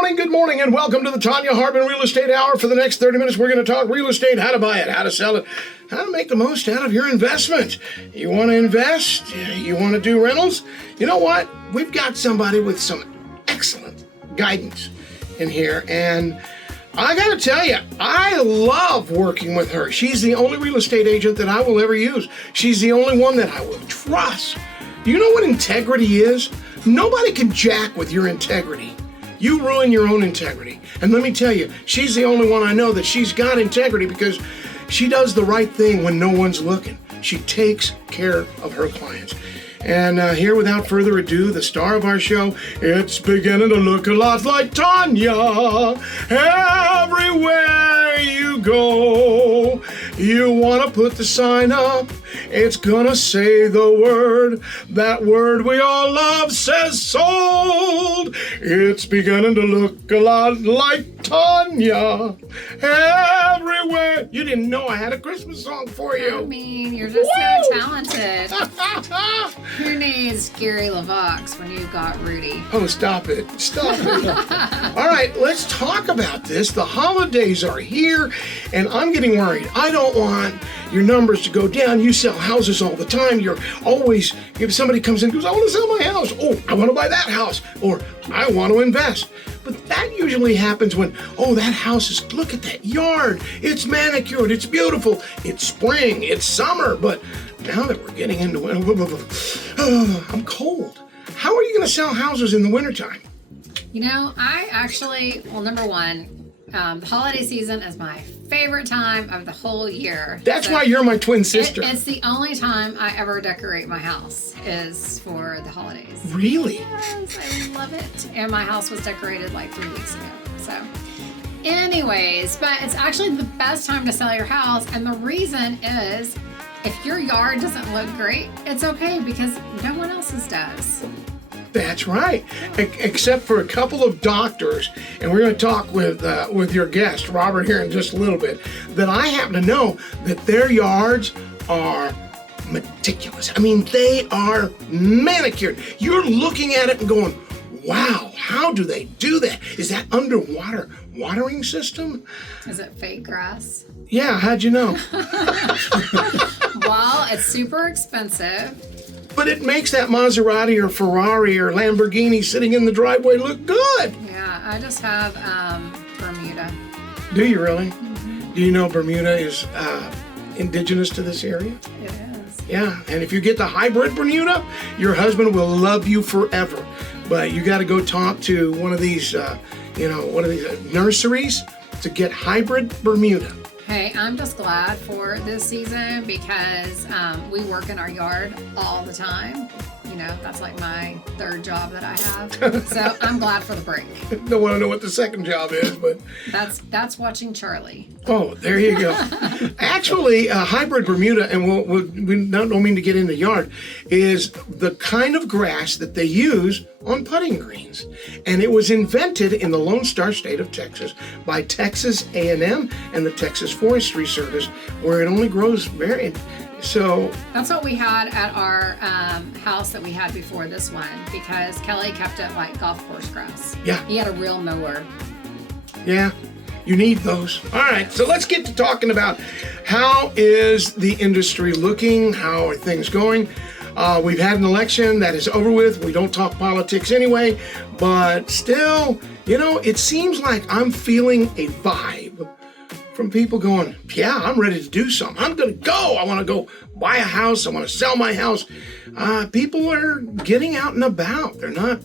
Good morning, and welcome to the Tonya Harbin Real Estate Hour. For the next 30 minutes, we're going to talk real estate, how to buy it, how to sell it, how to make the most out of your investment. You want to invest? You want to do rentals? You know what? We've got somebody with some excellent guidance in here, and I got to tell you, I love working with her. She's the only real estate agent that I will ever use. She's the only one that I will trust. Do you know what integrity is? Nobody can jack with your integrity. You ruin your own integrity. And let me tell you, she's the only one I know that she's got integrity because she does the right thing when no one's looking. She takes care of her clients. And here, without further ado, the star of our show, it's beginning to look a lot like Tonya. Everywhere you go, you want to put the sign up. It's gonna say the word, that word we all love says sold. It's beginning to look a lot like Tonya. Everywhere. You didn't know I had a Christmas song for you. I mean, you're just so talented. Who needs Gary LaVox when you've got Rudy? Oh, stop it. Stop it. All right, let's talk about this. The holidays are here, and I'm getting worried. I don't want your numbers to go down. You sell houses all the time. You're always, if somebody comes in and goes, I want to sell my house. Oh, I want to buy that house. Or I want to invest. But that usually happens when, oh, that house is, look at that yard. It's manicured. It's beautiful. It's spring. It's summer. But now that we're getting into winter, I'm cold. How are you going to sell houses in the wintertime? You know, I actually, well, number one, the holiday season is my favorite time of the whole year. That's why you're my twin sister. It's the only time I ever decorate my house is for the holidays. Really? Yes, I love it. And my house was decorated like 3 weeks ago. So anyways, but it's actually the best time to sell your house. And the reason is if your yard doesn't look great, it's okay because no one else's does. That's right, except for a couple of doctors, and we're going to talk with your guest, Robert, here in just a little bit, that I happen to know that their yards are meticulous. I mean, they are manicured. You're looking at it and going, wow, how do they do that? Is that underwater watering system? Is it fake grass? Yeah, how'd you know? Well, it's super expensive. But it makes that Maserati or Ferrari or Lamborghini sitting in the driveway look good. Yeah, I just have Bermuda. Do you really? Mm-hmm. Do you know Bermuda is indigenous to this area? It is. Yeah, and if you get the hybrid Bermuda, your husband will love you forever. But you got to go talk to one of these, nurseries to get hybrid Bermuda. Hey, I'm just glad for this season because we work in our yard all the time. You know, that's like my third job that I have. So I'm glad for the break. Don't want to know what the second job is, but... That's watching Charlie. Oh, there you go. Actually, hybrid Bermuda, and we don't mean to get in the yard, is the kind of grass that they use on putting greens. And it was invented in the Lone Star State of Texas by Texas A&M and the Texas Forestry Service, where it only grows very... So that's what we had at our house that we had before this one because Kelly kept it like golf course grass. Yeah. He had a real mower. Yeah, you need those. All right, so let's get to talking about how is the industry looking? How are things going? We've had an election that is over with. We don't talk politics anyway, but still, you know, it seems like I'm feeling a vibe from people going, yeah, I'm ready to do something. I'm going to go. I want to go buy a house. I want to sell my house. People are getting out and about. They're not.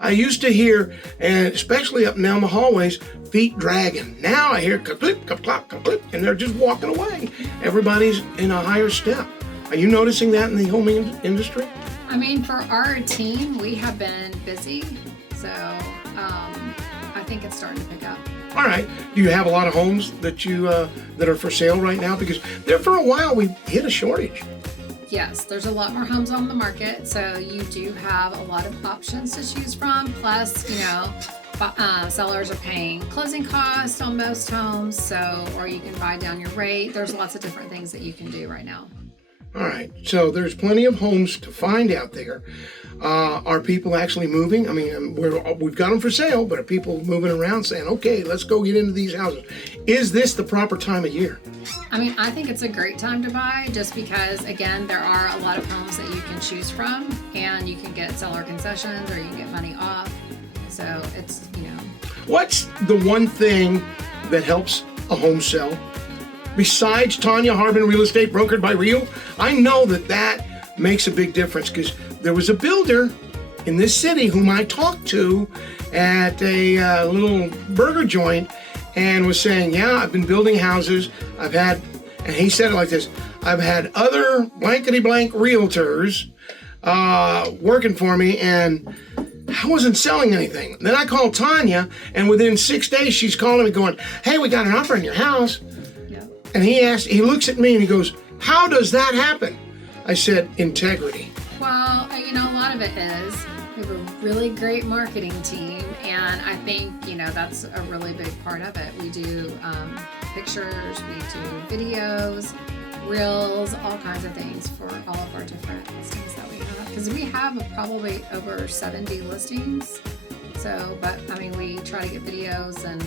I used to hear, and especially up and down the hallways, feet dragging. Now I hear ka-clip, ka-plop, ka-clip, and they're just walking away. Everybody's in a higher step. Are you noticing that in the home industry? I mean, for our team, we have been busy. So I think it's starting to pick up. All right. Do you have a lot of homes that you that are for sale right now? Because there for a while we hit a shortage. Yes, there's a lot more homes on the market, so you do have a lot of options to choose from. Plus, you know, sellers are paying closing costs on most homes, so or you can buy down your rate. There's lots of different things that you can do right now. All right. So there's plenty of homes to find out there. Are people actually moving? I mean, we've got them for sale, but are people moving around saying, okay, let's go get into these houses? Is this the proper time of year? I mean, I think it's a great time to buy just because, again, there are a lot of homes that you can choose from, and you can get seller concessions or you can get money off. So it's, What's the one thing that helps a home sell? Besides Tonya Harbin Real Estate, brokered by Real, I know that makes a big difference, because there was a builder in this city whom I talked to at a little burger joint and was saying, yeah, I've been building houses. And he said it like this, I've had other blankety blank realtors working for me, and I wasn't selling anything. Then I called Tonya, and within 6 days, she's calling me going, hey, we got an offer on your house. yeah. And he looks at me and he goes, how does that happen? I said, integrity. Well, a lot of it is we have a really great marketing team, and I think, that's a really big part of it. We do pictures, we do videos, reels, all kinds of things for all of our different listings that we have. Because we have probably over 70 listings. So, we try to get videos and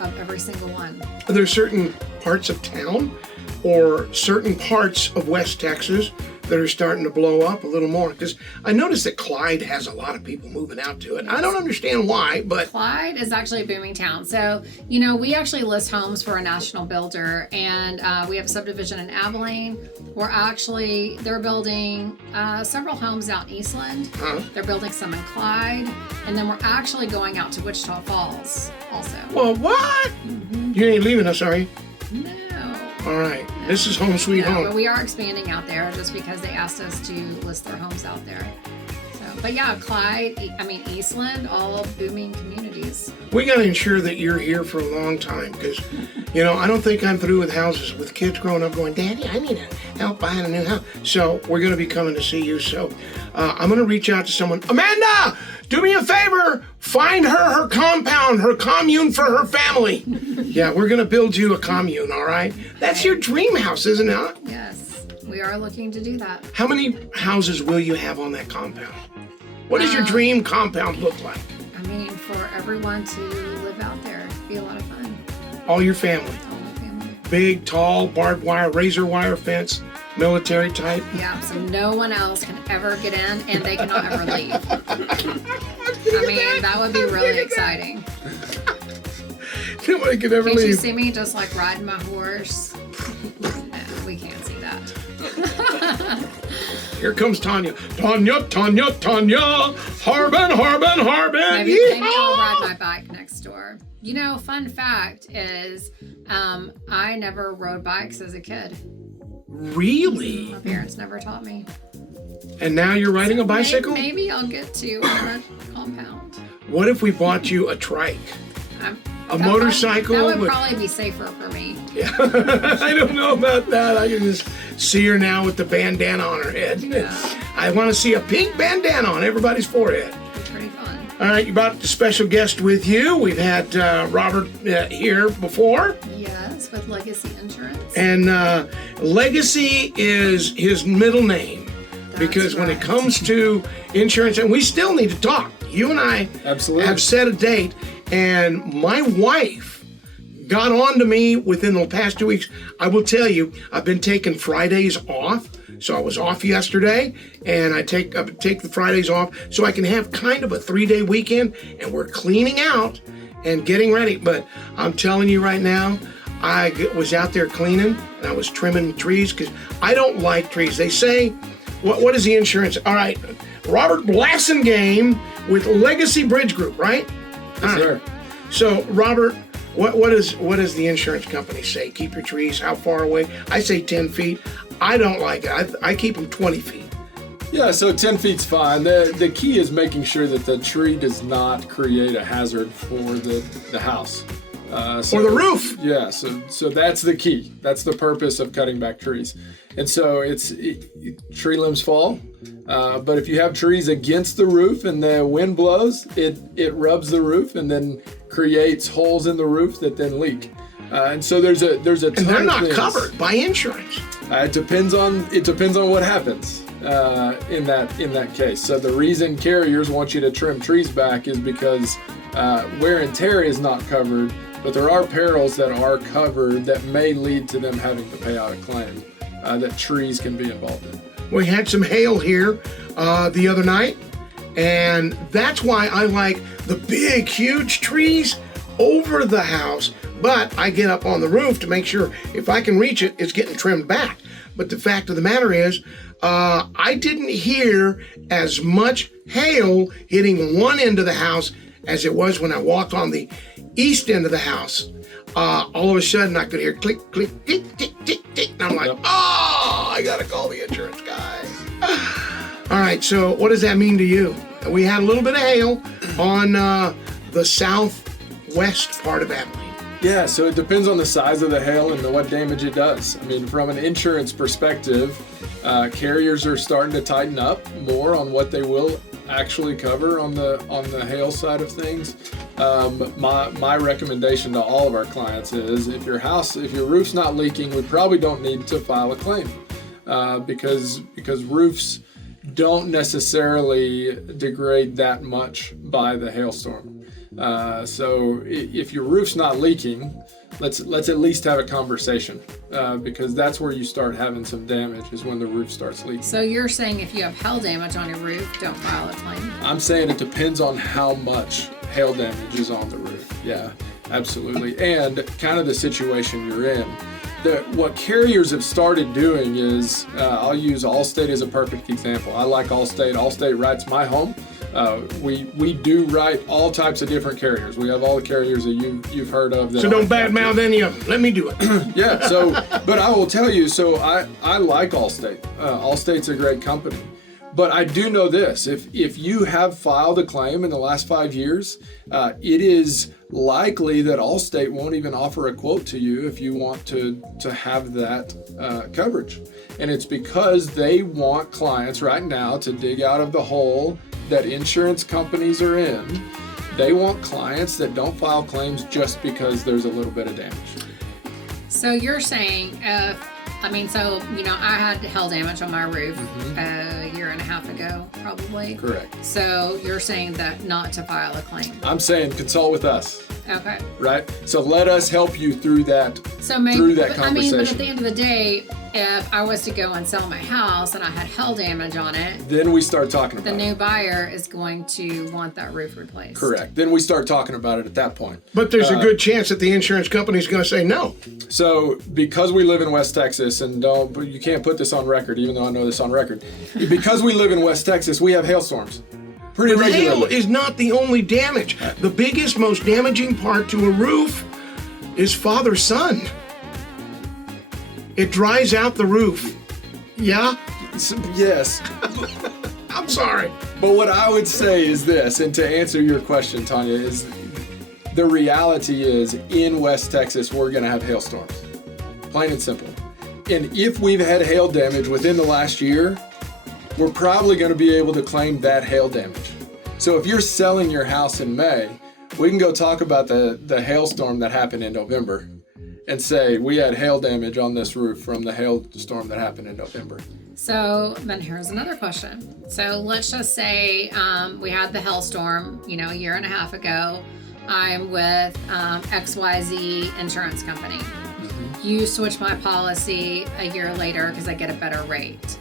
of every single one. Are there certain parts of town or certain parts of West Texas that are starting to blow up a little more? Because I noticed that Clyde has a lot of people moving out to it. I don't understand why, but Clyde is actually a booming town. So, we actually list homes for a national builder, and we have a subdivision in Abilene. They're building several homes out in Eastland. They're building some in Clyde, and then we're actually going out to Wichita Falls also. Well, what? You ain't leaving us, are you? No. All right. This is home sweet home. But we are expanding out there just because they asked us to list their homes out there. But yeah, Clyde, Eastland, all booming communities. We got to ensure that you're here for a long time, because, I don't think I'm through with houses, with kids growing up going, Daddy, I need help buying a new house. So we're going to be coming to see you. So I'm going to reach out to someone. Amanda, do me a favor. Find her compound, her commune for her family. Yeah, we're going to build you a commune, all right? That's your dream house, isn't it? Yes, we are looking to do that. How many houses will you have on that compound? What does your dream compound look like? For everyone to live out there, it'd be a lot of fun. All your family? All my family. Big, tall, barbed wire, razor wire fence, military type? Yeah, so no one else can ever get in, and they cannot ever leave. That would be really exciting. Nobody can ever Can't leave. you see me just like riding my horse? No, we can't see that. Here comes Tonya. Tonya. Harbin. Maybe I'll ride my bike next door. Fun fact is, I never rode bikes as a kid. Really? My parents never taught me. And now you're riding a bicycle? Maybe I'll get to a compound. What if we bought you a trike? A motorcycle? That would probably be safer for me. Yeah. I don't know about that. I can just see her now with the bandana on her head. Yeah. I want to see a pink bandana on everybody's forehead. It's pretty fun. All right, you brought a special guest with you. We've had Robert here before. Yes, with Legacy Insurance. And Legacy is his middle name. Because when it comes to insurance, and we still need to talk. You and I have set a date, and my wife got on to me within the past 2 weeks. I will tell you, I've been taking Fridays off. So I was off yesterday, and I take the Fridays off so I can have kind of a 3-day weekend, and we're cleaning out and getting ready. But I'm telling you right now, I was out there cleaning, and I was trimming trees because I don't like trees. They say, what is the insurance? All right, Robert Blasingame with Legacy Bridge Group, right? Yes, sir. So, Robert, what does the insurance company say? Keep your trees how far away? I say 10 feet. I don't like it. I keep them 20 feet. Yeah, so 10 feet's fine. The key is making sure that the tree does not create a hazard for the house. Or the roof. Yeah, so that's the key. That's the purpose of cutting back trees. And so tree limbs fall, but if you have trees against the roof and the wind blows, it rubs the roof and then creates holes in the roof that then leak. And so there's a ton and they're of not things. covered by insurance. It depends on what happens in that case. So the reason carriers want you to trim trees back is because wear and tear is not covered, but there are perils that are covered that may lead to them having to pay out a claim that trees can be involved in. We had some hail here the other night, and that's why I like the big, huge trees over the house. But I get up on the roof to make sure if I can reach it, it's getting trimmed back. But the fact of the matter is, I didn't hear as much hail hitting one end of the house as it was when I walked on the east end of the house. All of a sudden, I could hear click, click, tick, tick, tick, tick. And I'm like, oh, I got to call the insurance guy. All right, so what does that mean to you? We had a little bit of hail on the southwest part of Abilene. Yeah, so it depends on the size of the hail and what damage it does. I mean, from an insurance perspective, carriers are starting to tighten up more on what they will actually cover on the hail side of things. My recommendation to all of our clients is if your roof's not leaking, we probably don't need to file a claim because roofs don't necessarily degrade that much by the hailstorm. So if your roof's not leaking, let's at least have a conversation because that's where you start having some damage is when the roof starts leaking. So you're saying if you have hail damage on your roof, don't file a claim? I'm saying it depends on how much hail damage is on the roof. Yeah, absolutely. And kind of the situation you're in. What carriers have started doing is, I'll use Allstate as a perfect example. I like Allstate. Allstate writes my home. We do write all types of different carriers. We have all the carriers that you've heard of. So don't badmouth any of them. Let me do it. Yeah. So, but I will tell you. So I like Allstate. Allstate's a great company. But I do know this: if you have filed a claim in the last 5 years, it is likely that Allstate won't even offer a quote to you if you want to have that coverage. And it's because they want clients right now to dig out of the hole that insurance companies are in. They want clients that don't file claims just because there's a little bit of damage. So you're saying, I had hail damage on my roof a year and a half ago, probably. Correct. So you're saying that not to file a claim. I'm saying consult with us. Okay. Right? So let us help you through that. So maybe, through that conversation. but at the end of the day, if I was to go and sell my house and I had hail damage on it, then we start talking about the new buyer is going to want that roof replaced. Correct. Then we start talking about it at that point. But there's a good chance that the insurance company is going to say no. So because we live in West Texas, and you can't put this on record, even though I know this on record, because we live in West Texas, we have hailstorms. Pretty But regularly. hail is not the only damage. The biggest, most damaging part to a roof is father-son. It dries out the roof. Yeah? Yes. I'm sorry. But what I would say is this, and to answer your question, Tonya, is the reality is in West Texas, we're going to have hailstorms. Plain and simple. And if we've had hail damage within the last year, we're probably going to be able to claim that hail damage. So if you're selling your house in May, we can go talk about the hailstorm that happened in November and say we had hail damage on this roof from the hailstorm that happened in November. So then here's another question. So let's just say we had the hailstorm, a year and a half ago. I'm with XYZ insurance company. Mm-hmm. You switch my policy a year later because I get a better rate.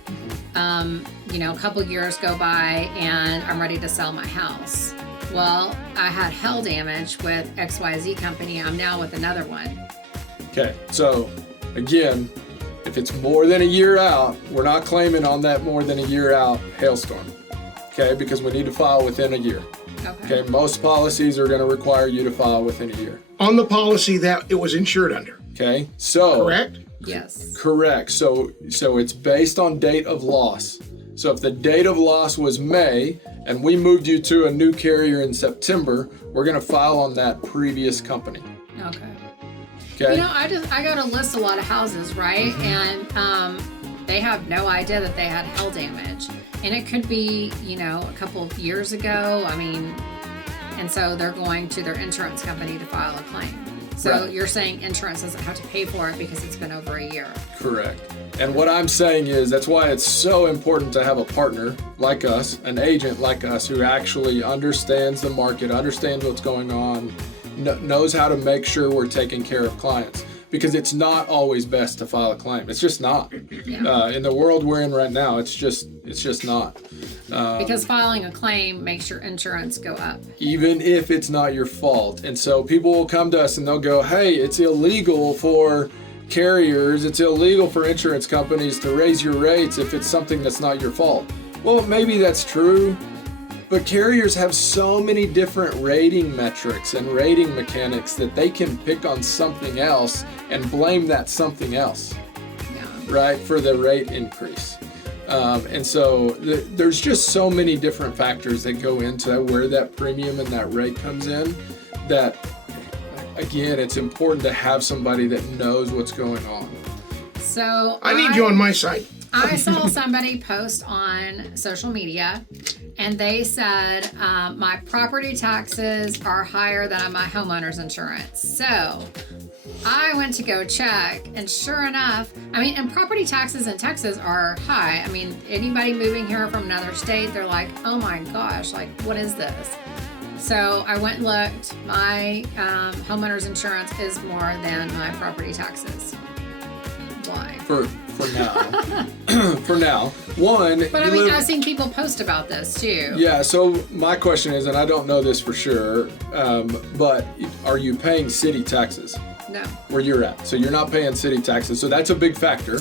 A couple years go by and I'm ready to sell my house. Well, I had hail damage with XYZ company. I'm now with another one. Okay, so again, if it's more than a year out, we're not claiming on that more than a year out hailstorm. Okay, because we need to file within a year. Okay, most policies are going to require you to file within a year. On the policy that it was insured under. Okay, so. Correct? Yes. Correct. So it's based on date of loss. So if the date of loss was May and we moved you to a new carrier in September, we're going to file on that previous company. Okay. Okay. I got to list a lot of houses, right? Mm-hmm. And they have no idea that they had hail damage. And it could be, a couple of years ago. And so they're going to their insurance company to file a claim. So Right. you're saying insurance doesn't have to pay for it because it's been over a year. Correct. And what I'm saying is that's why it's so important to have a partner like us, an agent like us, who actually understands the market, understands what's going on, knows how to make sure we're taking care of clients. Because it's not always best to file a claim. It's just not. Yeah. In the world we're in right now, it's just not. Because filing a claim makes your insurance go up. Even if it's not your fault. And so people will come to us and they'll go, hey, it's illegal for carriers, it's illegal for insurance companies to raise your rates if it's something that's not your fault. Well, maybe that's true. But carriers have so many different rating metrics and rating mechanics that they can pick on something else and blame that something else, right, for the rate increase. And so there's just so many different factors that go into where that premium and that rate comes in that, again, it's important to have somebody that knows what's going on. So I need you on my side. I saw somebody post on social media and they said, my property taxes are higher than my homeowner's insurance. So I went to go check, and sure enough, and property taxes in Texas are high. Anybody moving here from another state, they're like, oh my gosh, like, what is this? So I went and looked. My homeowner's insurance is more than my property taxes. Why? For now. For now. One, but I've seen people post about this too. Yeah, so my question is, and I don't know this for sure, but are you paying city taxes? No. Where you're at. So you're not paying city taxes. So that's a big factor,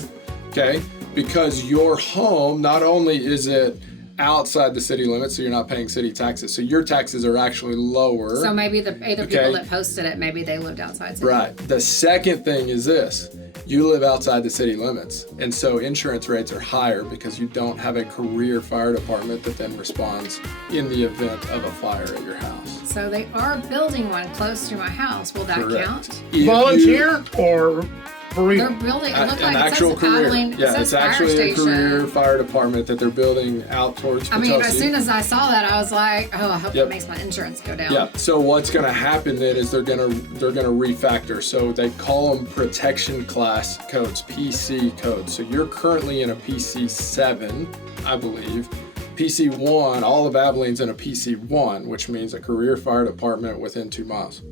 okay? Because your home, not only is it outside the city limits, so you're not paying city taxes. So your taxes are actually lower. So maybe people that posted it, maybe they lived outside city. Right. The second thing is this. You live outside the city limits, and so insurance rates are higher because you don't have a career fire department that then responds in the event of a fire at your house. So they are building one close to my house. Will that Correct. count? Volunteer or for real? They're building. It looked An like actual it says career. Abilene, it Yeah, says it's fire actually station. a career fire department that they're building out towards Potosi. As soon as I saw that, I was like, oh, I hope Yep. it makes my insurance go down. Yeah. So what's going to happen then is they're going to refactor. So they call them protection class codes, PC codes. So you're currently in a PC 7, I believe. PC 1, all of Abilene's in a PC 1, which means a career fire department within 2 miles.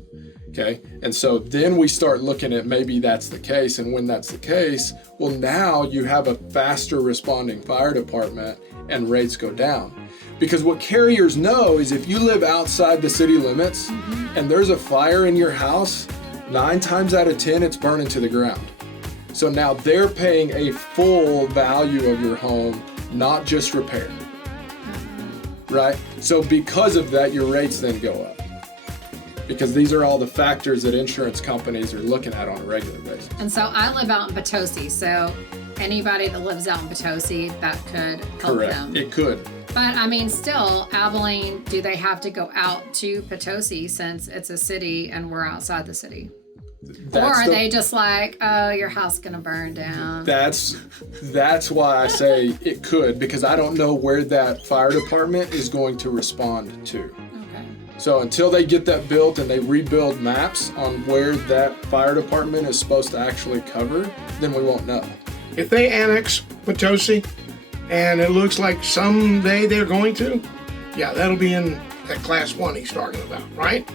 Okay. And so then we start looking at maybe that's the case. And when that's the case, well, now you have a faster responding fire department and rates go down. Because what carriers know is if you live outside the city limits and there's a fire in your house, 9 times out of 10, it's burning to the ground. So now they're paying a full value of your home, not just repair. Right? So because of that, your rates then go up. Because these are all the factors that insurance companies are looking at on a regular basis. And so I live out in Potosi, so anybody that lives out in Potosi, that could help Correct. them. It could. But still, Abilene, do they have to go out to Potosi since it's a city and we're outside the city? Or are they just like, oh, your house is gonna burn down? That's why I say it could, because I don't know where that fire department is going to respond to. Okay. So until they get that built and they rebuild maps on where that fire department is supposed to actually cover, then we won't know. If they annex Potosi, and it looks like someday they're going to, yeah, that'll be in that class 1 he's talking about, right?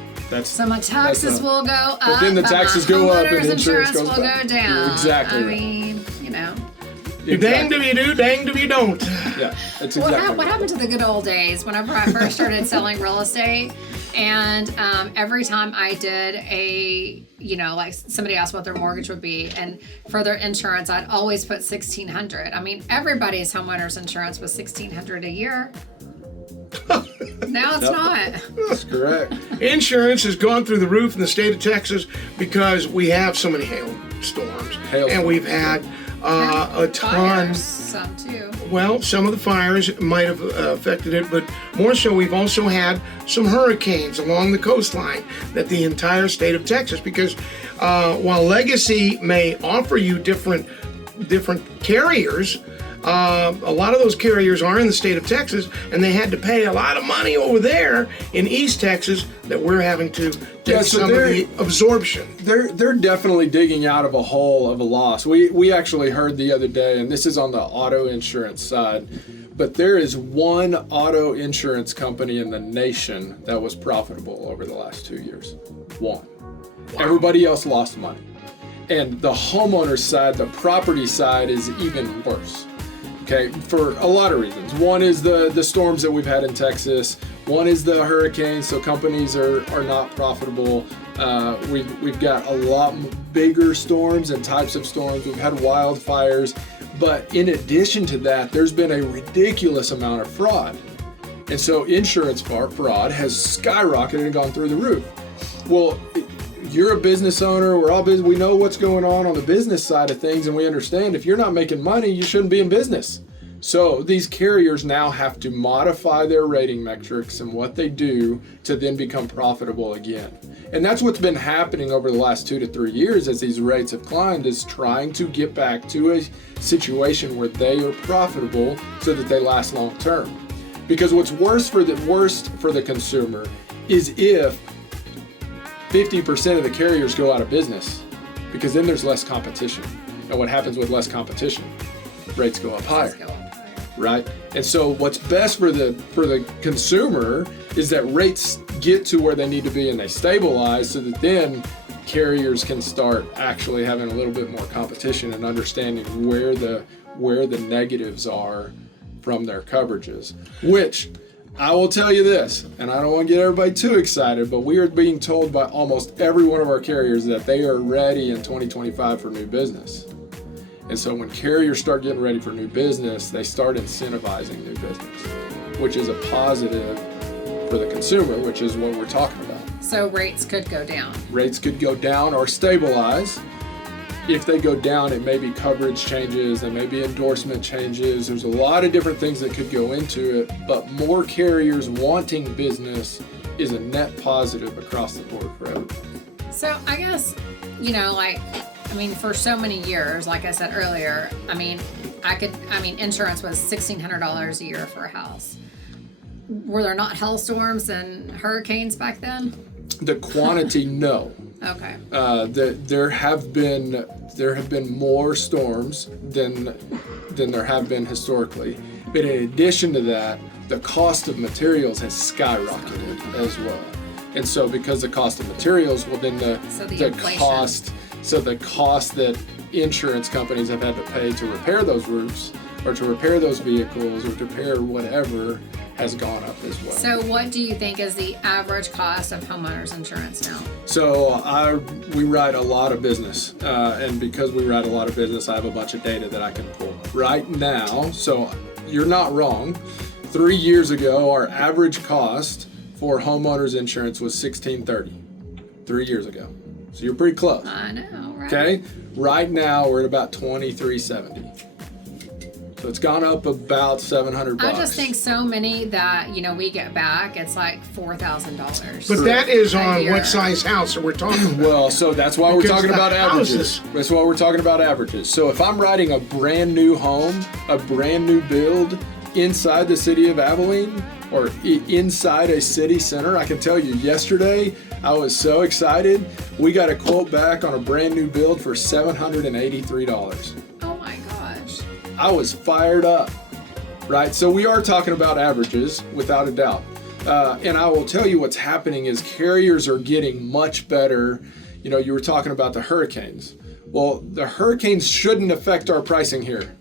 So my taxes will go up, but then the taxes my go up and homeowner's insurance insurance goes will back. go down. Exactly. You danged if you do, danged if you don't. Yeah, that's exactly What happened to the good old days whenever I first started selling real estate? And every time I did like somebody asked what their mortgage would be, and for their insurance, I'd always put $1,600. Everybody's homeowner's insurance was $1,600 a year. Now it's not. That's correct. Insurance has gone through the roof in the state of Texas because we have so many hailstorms. And we've had a ton. Fires, some too. Well, some of the fires might have affected it, but more so we've also had some hurricanes along the coastline that the entire state of Texas, because while Legacy may offer you different carriers, A lot of those carriers are in the state of Texas, and they had to pay a lot of money over there in East Texas that we're having to take some of the absorption. They're definitely digging out of a hole of a loss. We actually heard the other day, and this is on the auto insurance side, but there is one auto insurance company in the nation that was profitable over the last 2 years. One. Wow. Everybody else lost money. And the homeowner side, the property side, is even worse. Okay, for a lot of reasons. One is the storms that we've had in Texas. One is the hurricanes, so companies are not profitable. We've got a lot bigger storms and types of storms. We've had wildfires. But in addition to that, there's been a ridiculous amount of fraud. And so insurance fraud has skyrocketed and gone through the roof. Well, you're a business owner, we're all business, we know what's going on the business side of things, and we understand if you're not making money, you shouldn't be in business. So these carriers now have to modify their rating metrics and what they do to then become profitable again. And that's what's been happening over the last 2 to 3 years as these rates have climbed, is trying to get back to a situation where they are profitable so that they last long term. Because what's worst for the consumer is if 50% of the carriers go out of business, because then there's less competition. And what happens with less competition? Rates go up higher, right? And so what's best for the consumer is that rates get to where they need to be and they stabilize, so that then carriers can start actually having a little bit more competition and understanding where the negatives are from their coverages. Which, I will tell you this, and I don't want to get everybody too excited, but we are being told by almost every one of our carriers that they are ready in 2025 for new business. And so when carriers start getting ready for new business, they start incentivizing new business, which is a positive for the consumer, which is what we're talking about. So rates could go down. Rates could go down or stabilize. If they go down, it may be coverage changes, there may be endorsement changes. There's a lot of different things that could go into it, but more carriers wanting business is a net positive across the board for everybody. So I guess, for so many years, like I said earlier, insurance was $1,600 a year for a house. Were there not hailstorms and hurricanes back then? The quantity, no. Okay. There have been more storms than there have been historically. But in addition to that, the cost of materials has skyrocketed as well. And so because the cost of materials, well then the cost that insurance companies have had to pay to repair those roofs or to repair those vehicles or to repair whatever has gone up as well. So what do you think is the average cost of homeowners insurance now? So we write a lot of business, and because we write a lot of business, I have a bunch of data that I can pull. Right now, so you're not wrong, 3 years ago, our average cost for homeowners insurance was $1,630, 3 years ago. So you're pretty close. I know, right? Okay, right now we're at about $2,370. So it's gone up about $700. I just think so many that, we get back, it's like $4,000. But that is on what size house are we talking about? Well, so that's why we're talking about averages. That's why we're talking about averages. So if I'm writing a brand new home, a brand new build inside the city of Abilene or inside a city center, I can tell you yesterday, I was so excited. We got a quote back on a brand new build for $783. I was fired up, right? So we are talking about averages, without a doubt. And I will tell you what's happening is carriers are getting much better. You were talking about the hurricanes. Well, the hurricanes shouldn't affect our pricing here.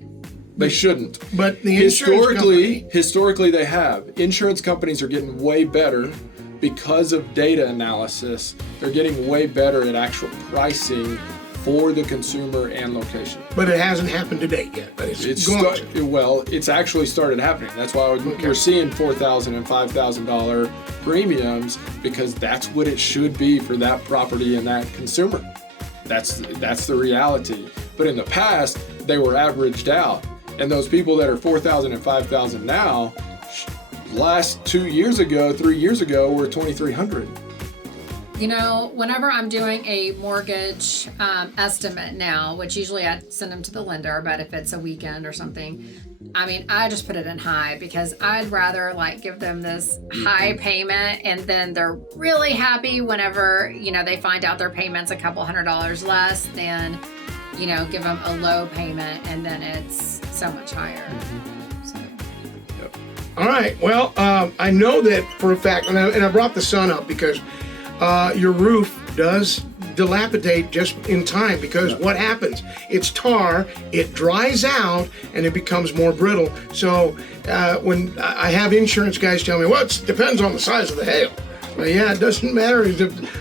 They shouldn't. But the historically they have. Insurance companies are getting way better because of data analysis. They're getting way better at actual pricing for the consumer and location. But it hasn't happened to date yet. But it's actually started happening. That's why we're seeing $4,000 and $5,000 premiums, because that's what it should be for that property and that consumer. That's the reality. But in the past, they were averaged out, and those people that are $4,000 and $5,000 now, last 2 years ago, 3 years ago, were $2,300. You know, whenever I'm doing a mortgage estimate now, which usually I send them to the lender, but if it's a weekend or something, I mean, I just put it in high because I'd rather like give them this high payment and then they're really happy whenever, you know, they find out their payment's a couple $100 less than, you know, give them a low payment and then it's so much higher. So. All right. Well, I know that for a fact, and I brought the sun up because your roof does dilapidate just in time because what happens? It's tar, it dries out, and it becomes more brittle. So when I have insurance guys tell me, well, it depends on the size of the hail. Well, yeah, it doesn't matter.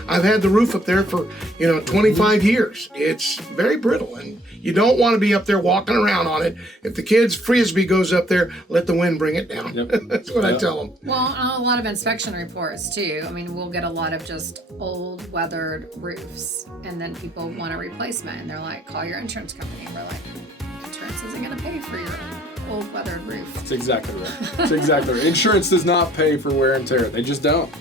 I've had the roof up there for 25 years. It's very brittle, and you don't want to be up there walking around on it. If the kid's frisbee goes up there, let the wind bring it down. Yep. That's what I tell them. Well, a lot of inspection reports too. I mean, we'll get a lot of just old weathered roofs, and then people want a replacement, and they're like, call your insurance company. And we're like, insurance isn't going to pay for your old weathered roof. That's exactly right. That's exactly right. Insurance does not pay for wear and tear. They just don't.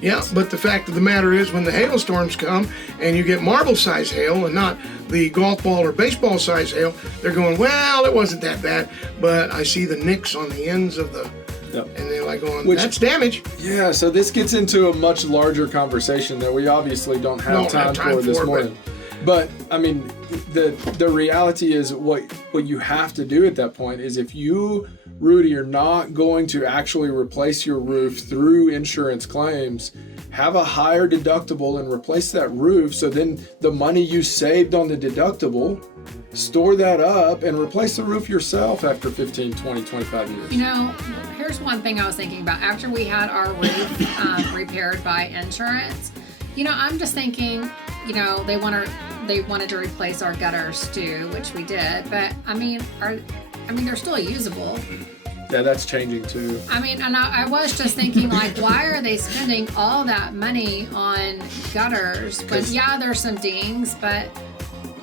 Yeah, but the fact of the matter is when the hailstorms come and you get marble-size hail and not the golf ball or baseball-size hail, they're going, well, it wasn't that bad, but I see the nicks on the ends of the... Yep. And they're like going, that's damage. Yeah, so this gets into a much larger conversation that we obviously don't have time for this morning. But I mean, the reality is what you have to do at that point is if you, Rudy, are not going to actually replace your roof through insurance claims, have a higher deductible and replace that roof. So then the money you saved on the deductible, store that up and replace the roof yourself after 15, 20, 25 years. You know, here's one thing I was thinking about. After we had our roof repaired by insurance, I'm just thinking, they wanted to replace our gutters too, which we did. But I mean, they're still usable. Yeah, that's changing too. I mean, and I was just thinking, like, why are they spending all that money on gutters? But yeah, there's some dings, but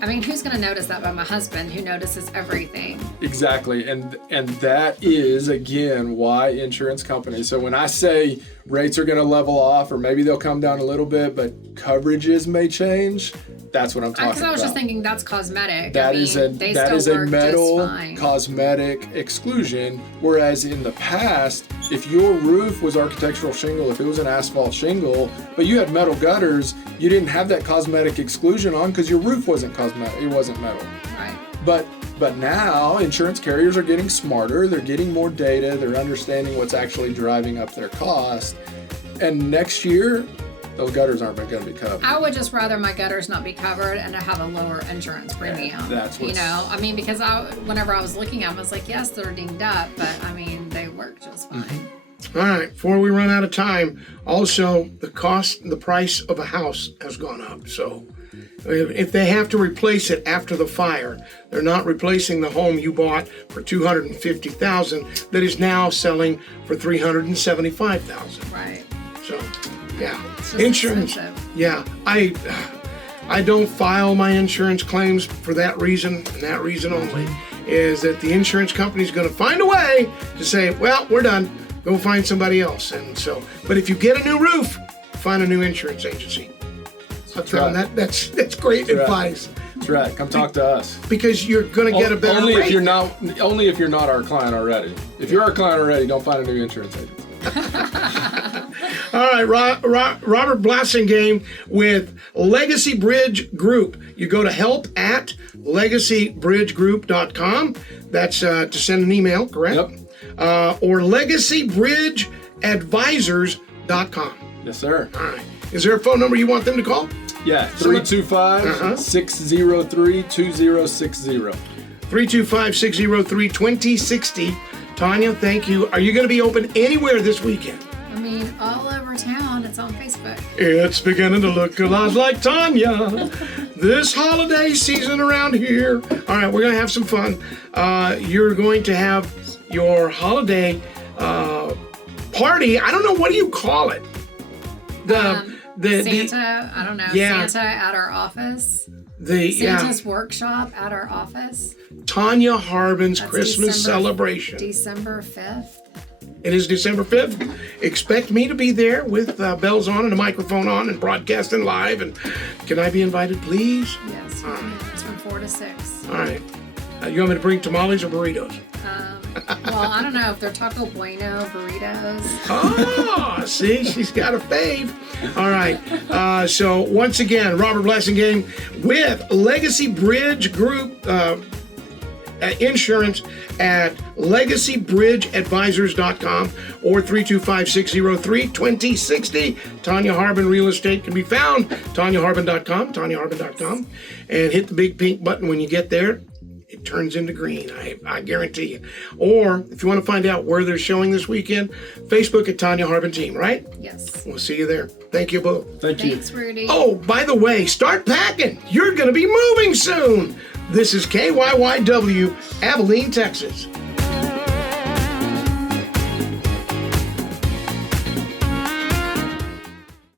I mean, who's going to notice that but my husband, who notices everything? Exactly. And that is, again, why insurance companies. So when I say rates are going to level off, or maybe they'll come down a little bit, but coverages may change, that's what I'm talking about. Because I was just thinking that's cosmetic. That is a metal cosmetic exclusion. Whereas in the past, if your roof was architectural shingle, if it was an asphalt shingle, but you had metal gutters, you didn't have that cosmetic exclusion on because your roof wasn't cosmetic. It wasn't metal. Right. But now insurance carriers are getting smarter. They're getting more data. They're understanding what's actually driving up their cost. And next year, those gutters aren't going to be covered. I would just rather my gutters not be covered and to have a lower insurance premium. That's what's... because whenever I was looking at them, I was like, yes, they're dinged up, but I mean, they work just fine. Mm-hmm. All right, before we run out of time, also the price of a house has gone up. So if they have to replace it after the fire, they're not replacing the home you bought for $250,000 that is now selling for $375,000. Right. So, yeah, insurance. Expensive. Yeah, I don't file my insurance claims for that reason, and that reason only, is that the insurance company is going to find a way to say, well, we're done. Go find somebody else. And so, but if you get a new roof, find a new insurance agency. That's great advice. That's right. Come talk to us. Because you're going to get a better rate. Only if you're not our client already. If you're our client already, don't find a new insurance agency. All right, Robert Blasingame with Legacy Bridge Group. You go to help@legacybridgegroup.com. That's to send an email, correct? Yep. Or legacybridgeadvisors.com. Yes, sir. All right. Is there a phone number you want them to call? Yeah, 325-603-2060. 325-603-2060. Tonya, thank you. Are you going to be open anywhere this weekend? I mean, all over town. It's on Facebook. It's beginning to look a lot like Tonya this holiday season around here. All right, we're going to have some fun. You're going to have your holiday party. I don't know, what do you call it? Santa, I don't know. Yeah. Santa at our office. Santa's workshop at our office. Tonya Harbin's Christmas celebration. December 5th. It is December 5th. Expect me to be there with bells on and a microphone on and broadcasting live. And can I be invited, please? Yes, you can. It's from 4 to 6. All right. You want me to bring tamales or burritos? Well, I don't know if they're Taco Bueno burritos. Oh, see, she's got a fave. All right. So once again, Robert Blasingame with Legacy Bridge Group Insurance at LegacyBridgeAdvisors.com or 325-603-2060. Tonya Harbin Real Estate can be found. TonyaHarbin.com, TonyaHarbin.com. And hit the big pink button when you get there. It turns into green, I guarantee you. Or if you want to find out where they're showing this weekend, Facebook at Tonya Harbin Team, right? Yes. We'll see you there. Thank you both. Thank you. Thanks, Rudy. Oh, by the way, start packing. You're going to be moving soon. This is KYYW, Abilene, Texas.